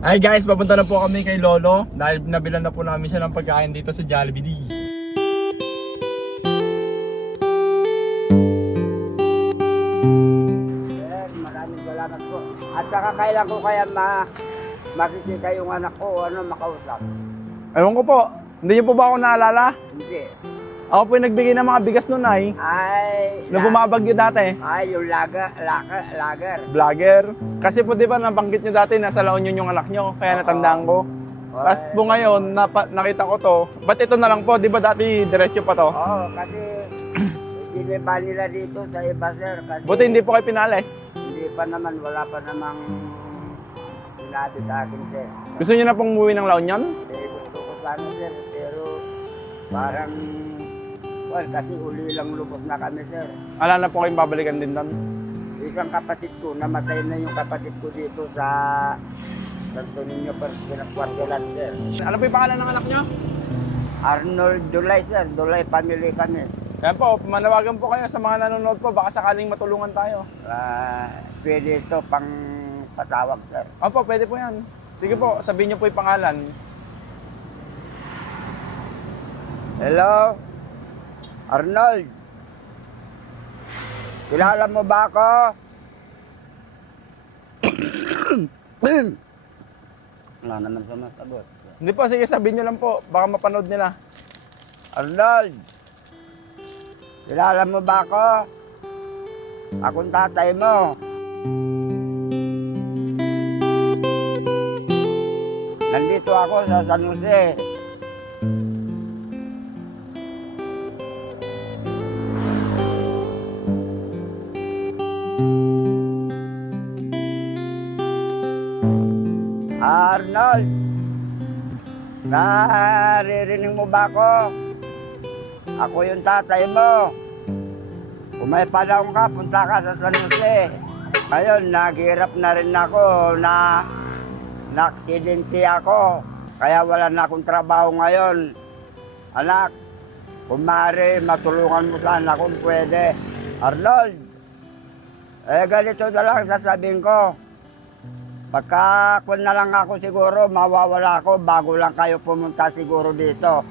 Ay guys, papunta na po kami kay Lolo dahil nabilan na po namin siya ng pagkain dito sa Jollibee. Maraming salamat po. At saka kailan ko kaya makikita yung anak ko, makausap? Ewan ko po, hindi niyo po ba ako naalala? Hindi. Ako po yung nagbigay ng mga bigas nun ay. Nung bumabagyo dati. Ay, yung lager. Vlogger. Kasi po di ba nabanggit nyo dati nasa La Union yung anak nyo, kaya natandaan ko. Tapos po ngayon, nakita ko to. Ba't ito na lang po? Di ba dati diretso pa to? Oo, kasi iniba nila dito sa iba, sir. Kasi Buti hindi po kayo pinales. hindi pa naman, wala pa namang sinabi sa akin, sir. Gusto nyo na pong umuwi ng La Union? Gusto ko sana, sir, pero parang, kasi uli lang lubos na kami, sir. Ala na po kayong babalikan din doon. Isang kapatid ko, namatay na yung kapatid ko dito sa Santo Niño, pinakwartelan, sir. Ano po yung pangalan ng anak nyo? Arnold Dulay, sir. Dulay family kami. Yan po, manawagan po kayo sa mga nanonood po, baka sakaling matulungan tayo. Pwede ito pang patawag, sir. Opo, pwede po yan. Sige po, sabihin nyo po yung pangalan. Hello? Arnold? Kilala mo ba ako? Wala naman sumasagot. Hindi po, sige sabihin nyo lang po, baka mapanood nila. Arnold? Kilala mo ba ako? Akong tatay mo. Nandito ako sa San Jose. Arnold, naririnig mo ba ako? Ako yung tatay mo. Kung may panahon ka, punta ka sa San Jose. Ngayon, naghirap na rin ako na aksidente ako. Kaya wala na akong trabaho ngayon. Anak, kung maaari, matulungan mo sana kung pwede. Arnold, ganito na lang sasabihin ko. Pagka kung na lang ako siguro, mawawala ako bago lang kayo pumunta siguro dito.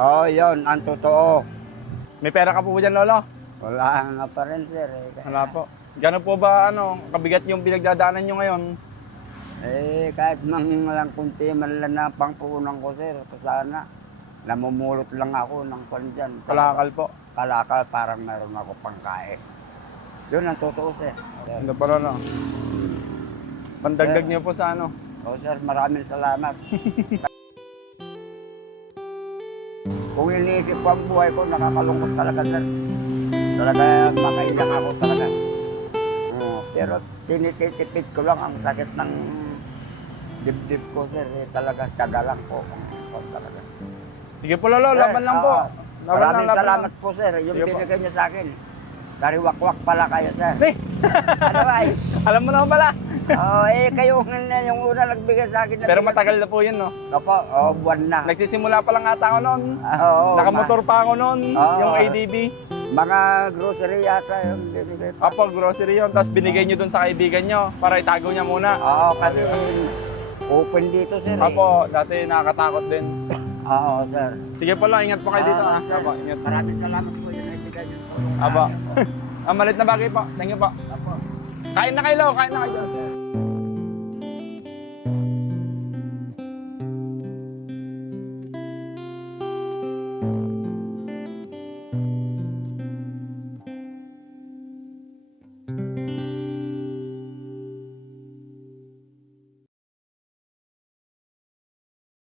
Oo, yun, ang totoo. May pera ka po dyan, Lolo? Wala nga pa rin, sir. Wala po. Gano'n po ba, kabigat yung pinagdadaanan nyo ngayon? Kahit lang kunti man lang na pangpuunan ko, sir. Sana, namumulot lang ako ng kwan dyan. Kalakal po. Kalakal, parang meron ako pangkain. Yun ang totoo, sir. Ano pa rin, Pandagdag niyo po sa Oo, sir, maraming salamat. Kung iniisip ko ang buhay ko, nakakalungkot talaga, sir. Talaga, makailang ako talaga. Pero tinitipid ko lang ang sakit ng dibdib ko, sir. Talaga, tiyaga lang po. Talaga. Sige po, Lolo, laban lang po. Maraming salamat po, sir. Yung binigay niyo sa akin. Dariwak-wak pala kayo, sir. Ano ay? Alam mo naman pala. Kayo yung una nagbigay sa akin. Pero matagal na po yun, no? Opo, buwan na. Nagsisimula pa lang ata ako noon. Nakamotor Nakamotor pa ako noon, yung ADB. Mga grocery yata yung binigay pa. Apo, grocery yun. Tapos binigay nyo dun sa kaibigan nyo para itago niya muna. Oo, kasi open dito, sir. Apo, dati nakakatakot din. Oo, sir. Sige po lang, ingat po kayo dito. Sir. Apo, ingat. Maraming salamat po yung naibigay niyo. Apo. Ang malit na bagay po. Thank you po. Apo. Kain na kayo, Lo. Kain na kayo.